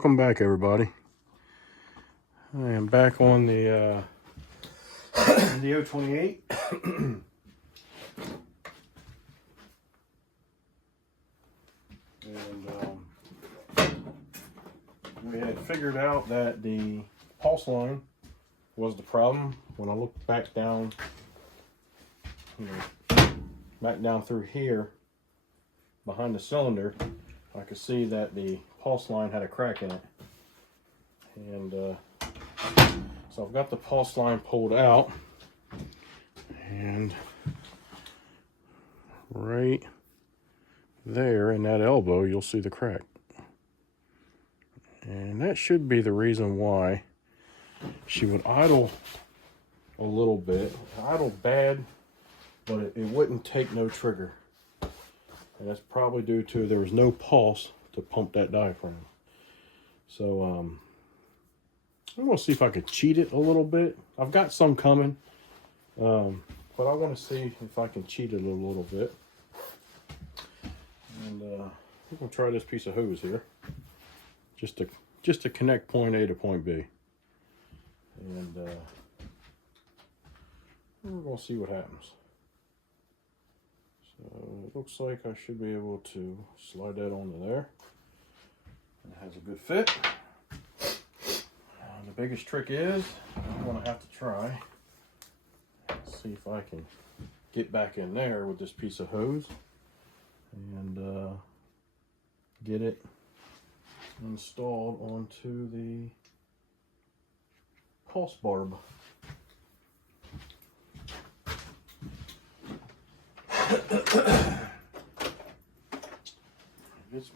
welcome back, everybody. I am back on the 028. And we had figured out that the pulse line was the problem. When I looked back down, back down through here behind the cylinder, I could see that the pulse line had a crack in it. And so I've got the pulse line pulled out, and right there in that elbow you'll see the crack, and that should be the reason why she would idle a little bit, idle bad, but it wouldn't take no trigger. And that's probably due to there was no pulse to pump that diaphragm. So I'm going to see if I could cheat it a little bit. I've got some coming, but I want to see if I can cheat it a little bit. And we're going to try this piece of hose here, just to connect point A to point B. And we're going to see what happens. So it looks like I should be able to slide that onto there. It has a good fit. The biggest trick is I'm going to have to try see if I can get back in there with this piece of hose and get it installed onto the pulse barb. It's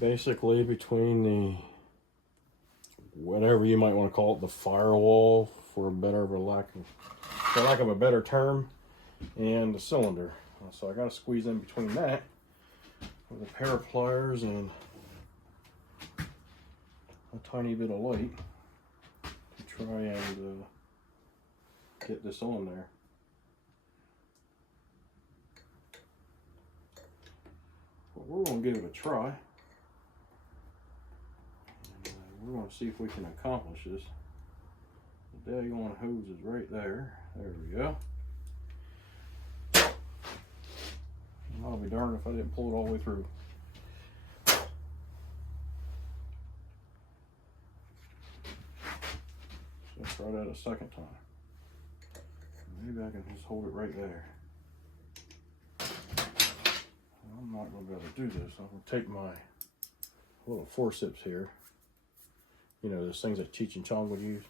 basically between the, whatever you might want to call it, the firewall, for lack of a better term, and the cylinder. So I got to squeeze in between that with a pair of pliers and a tiny bit of light to try and get this on there. But we're going to give it a try. We're going to see if we can accomplish this. The daggone hose is right there. There we go. And I'll be darned if I didn't pull it all the way through. So let's try that a second time. Maybe I can just hold it right there. I'm not going to be able to do this. I'm going to take my little forceps here. You know, those things that Cheech and Chong would use.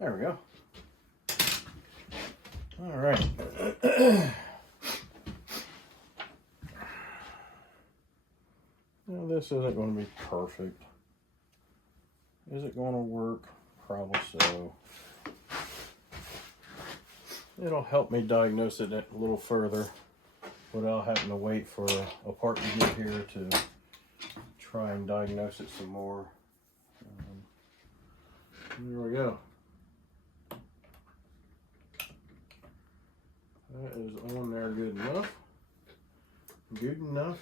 There we go. All right. Now, this isn't going to be perfect. Is it going to work? Probably so. It'll help me diagnose it a little further without having to wait for a part to get here to try and diagnose it some more. Here we go. That is on there good enough. Good enough.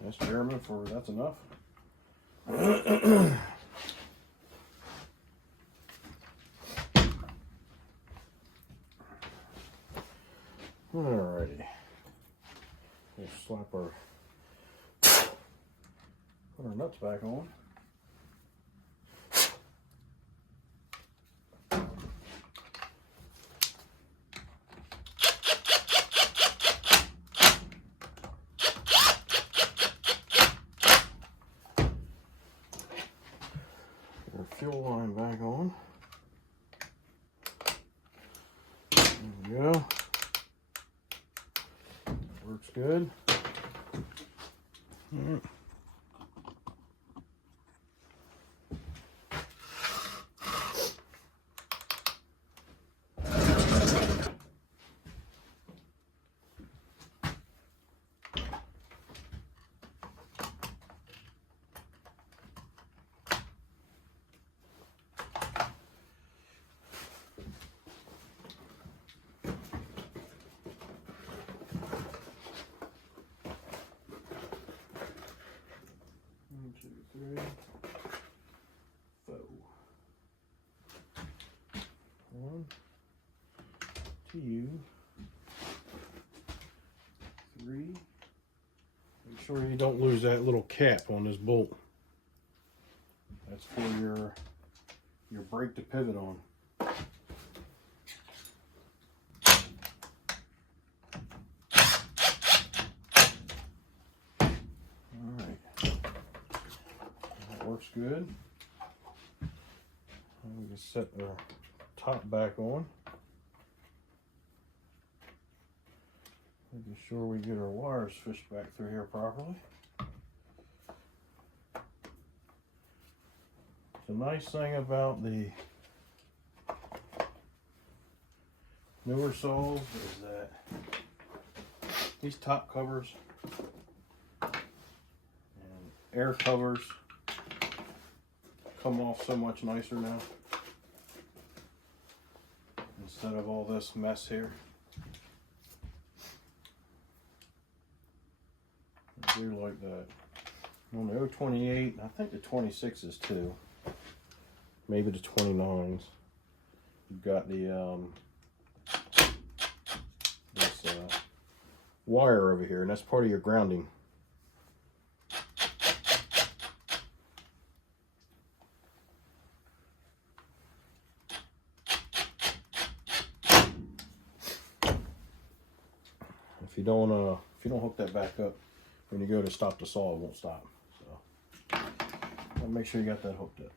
That's German for that's enough. Alrighty. We'll slap our, put our nuts back on. Our fuel line back on. There we go. Works good. All right. 2, 3. Make sure you don't lose that little cap on this bolt. That's for your brake to pivot on. Alright. That works good. We can set the top back on. Making sure we get our wires fished back through here properly. The nice thing about the newer saws is that these top covers and air covers come off so much nicer now instead of all this mess here. I do like that. On the 028, I think the 26s too. Maybe the 29s. You've got the this wire over here, and that's part of your grounding. If you don't hook that back up, when you go to stop the saw, it won't stop. So I'll make sure you got that hooked up.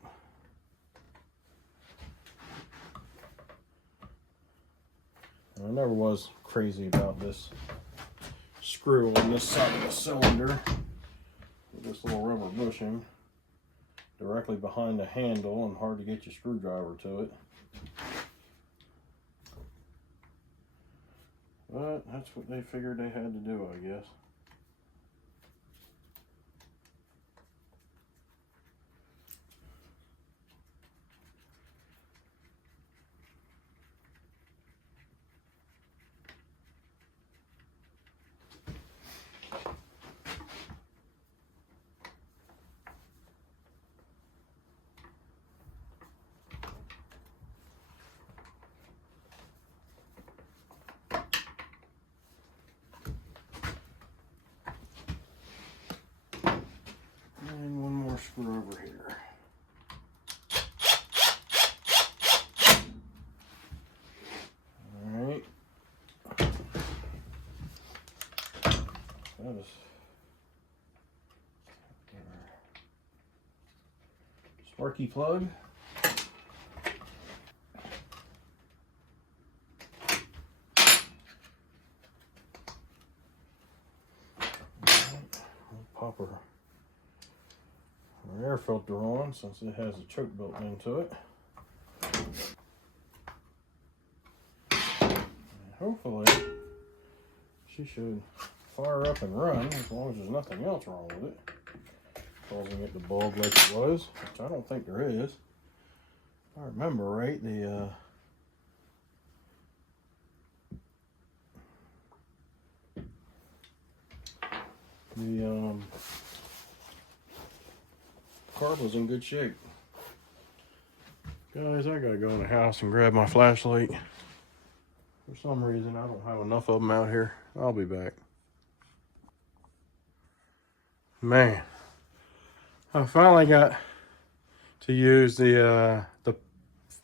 I never was crazy about this screw on this side of the cylinder with this little rubber bushing directly behind the handle and hard to get your screwdriver to it. But that's what they figured they had to do, I guess. And one more screw over here. All right. That is Sparky plug. Pop our air filter on since it has a choke built into it. And hopefully she should fire up and run as long as there's nothing else wrong with it causing it to bulge like it was, which I don't think there is. If I remember right, the carb was in good shape. Guys, I gotta go in the house and grab my flashlight. For some reason, I don't have enough of them out here. I'll be back. Man, I finally got to use the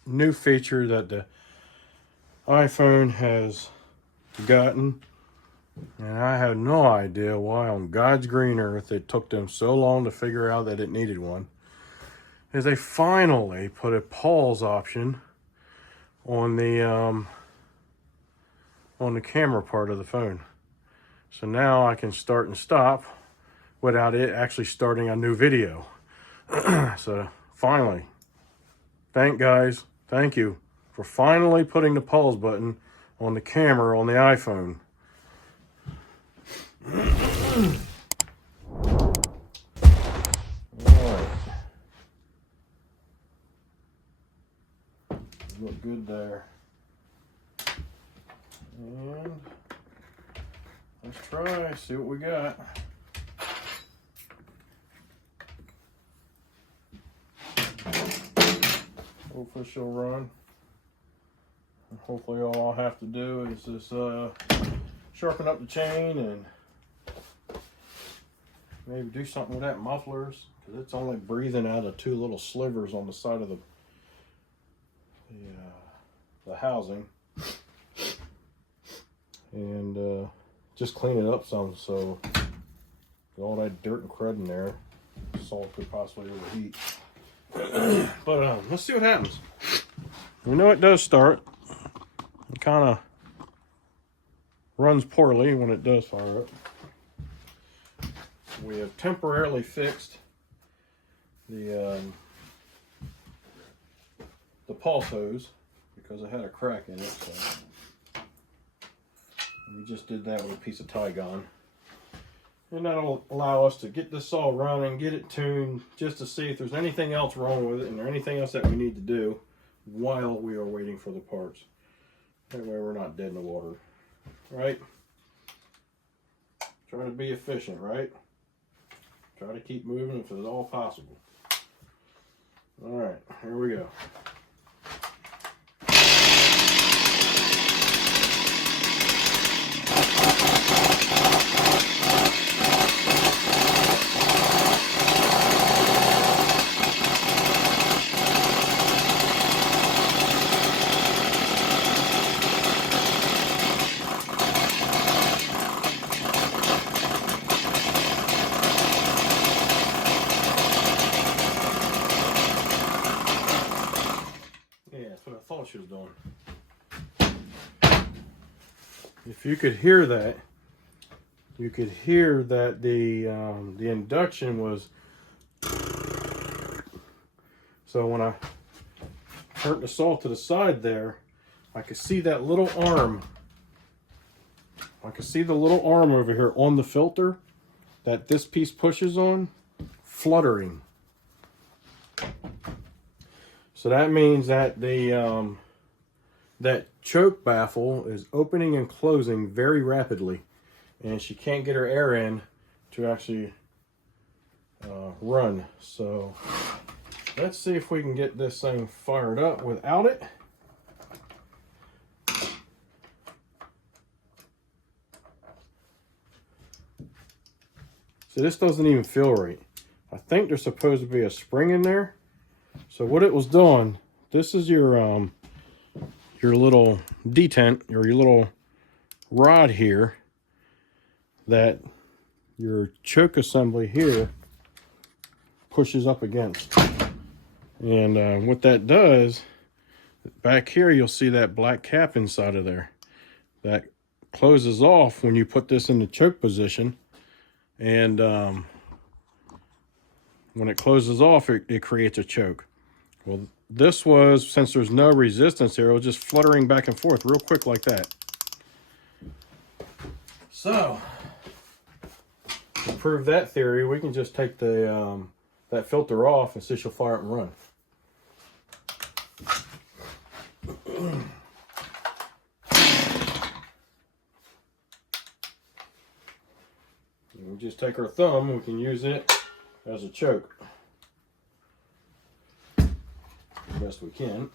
new feature that the iPhone has gotten. And I had no idea why on God's green earth it took them so long to figure out that it needed one. Is they finally put a pause option on the camera part of the phone. So now I can start and stop without it actually starting a new video. So finally, thank you for finally putting the pause button on the camera on the iPhone. Alright. Look good there. And let's try, see what we got. Hopefully she'll run. hopefully all I'll have to do is just sharpen up the chain and maybe do something with that mufflers, because it's only breathing out of 2 little slivers on the side of the housing. And just clean it up some, so all that dirt and crud in there, salt could possibly overheat. But let's see what happens. We know it does start. It kind of runs poorly when it does fire up. We have temporarily fixed the pulse hose because it had a crack in it. So we just did that with a piece of Tygon. And that'll allow us to get this all running, get it tuned, just to see if there's anything else wrong with it and anything else that we need to do while we are waiting for the parts. That way we're not dead in the water, right? Try to be efficient, right? Try to keep moving if it's all possible. All right, here we go. She was doing. If you could hear that, you could hear that the induction was. So when I turned the saw to the side there, I could see that little arm. I could see the little arm over here on the filter that this piece pushes on, fluttering. So that means that the that choke baffle is opening and closing very rapidly, and she can't get her air in to actually run. So let's see if we can get this thing fired up without it. So this doesn't even feel right. I think there's supposed to be a spring in there. So what it was doing, this is your little detent, or your little rod here that your choke assembly here pushes up against. And what that does, back here you'll see that black cap inside of there. That closes off when you put this in the choke position. And when it closes off, it creates a choke. Well, this was, since there's no resistance here, it was just fluttering back and forth real quick like that. So, to prove that theory, we can just take the that filter off and see she'll fire it and run. And we just take our thumb, we can use it as a choke. Best we can.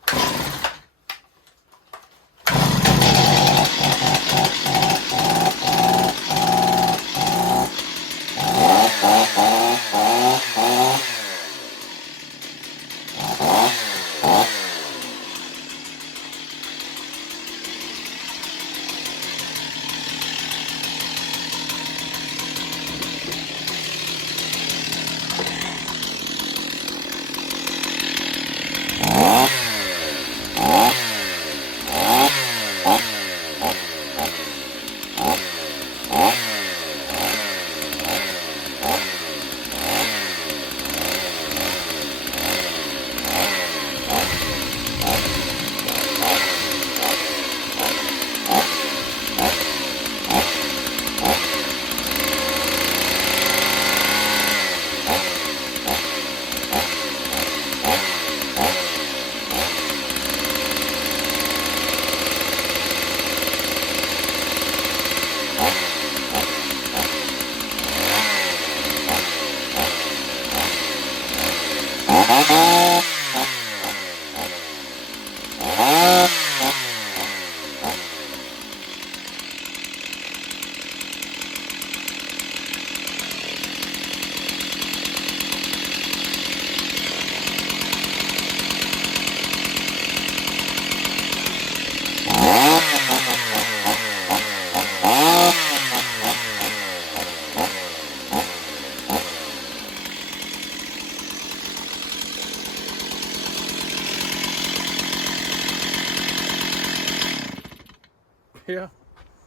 Yeah,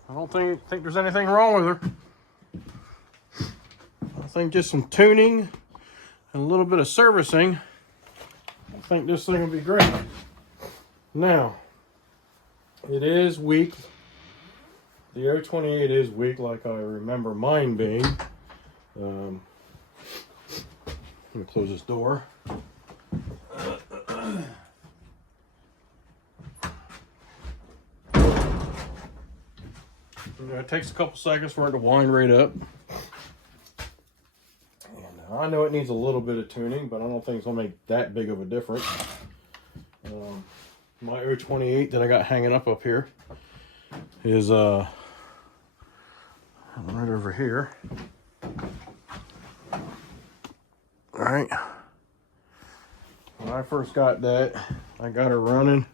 I don't think there's anything wrong with her. I think just some tuning and a little bit of servicing, I think this thing will be great. Now, it is weak. The 028 is weak, like I remember mine being. Let me close this door. It takes a couple seconds for it to wind right up. And I know it needs a little bit of tuning, but I don't think it's going to make that big of a difference. My 028 that I got hanging up here is right over here. All right. When I first got that, I got her running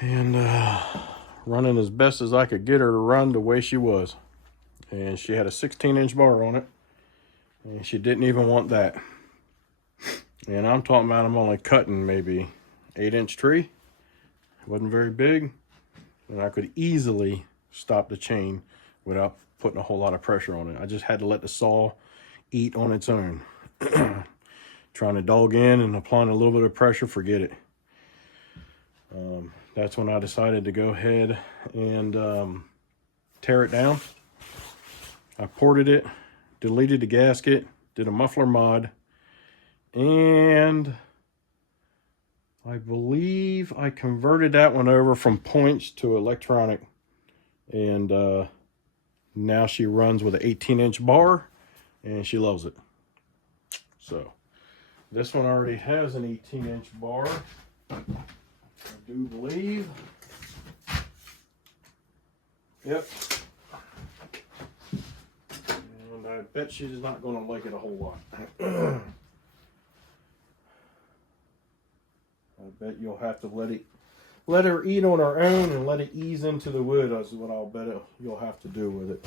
and running as best as I could get her to run the way she was. And she had a 16-inch bar on it, and she didn't even want that. And I'm talking about I'm only cutting maybe 8-inch tree. It wasn't very big, and I could easily stop the chain without putting a whole lot of pressure on it. I just had to let the saw eat on its own. Trying to dog in and applying a little bit of pressure, forget it. That's when I decided to go ahead and tear it down. I ported it, deleted the gasket, did a muffler mod, and I believe I converted that one over from points to electronic. And now she runs with an 18-inch bar, and she loves it. So this one already has an 18-inch bar, I do believe. Yep. And I bet she's not going to like it a whole lot. I bet you'll have to let her eat on her own and let it ease into the wood. That's what I'll bet you'll have to do with it.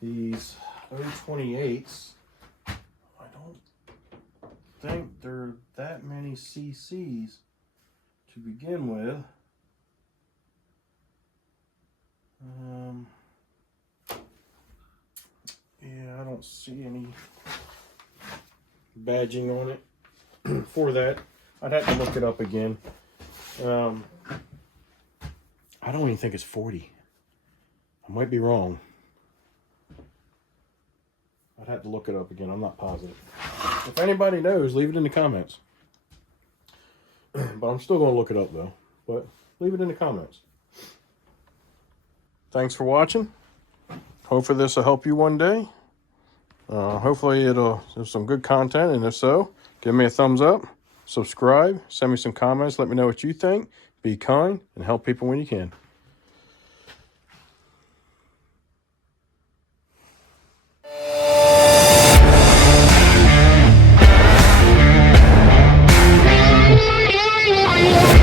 These 028s, I don't think they're that many cc's to begin with. Yeah, I don't see any badging on it for that. I'd have to look it up again. I don't even think it's 40. I might be wrong. I'd have to look it up again. I'm not positive. If anybody knows, leave it in the comments. But I'm still going to look it up though. But leave it in the comments. Thanks for watching. Hopefully this will help you one day. Hopefully there's some good content, and if so, give me a thumbs up, subscribe, send me some comments, let me know what you think, be kind, and help people when you can.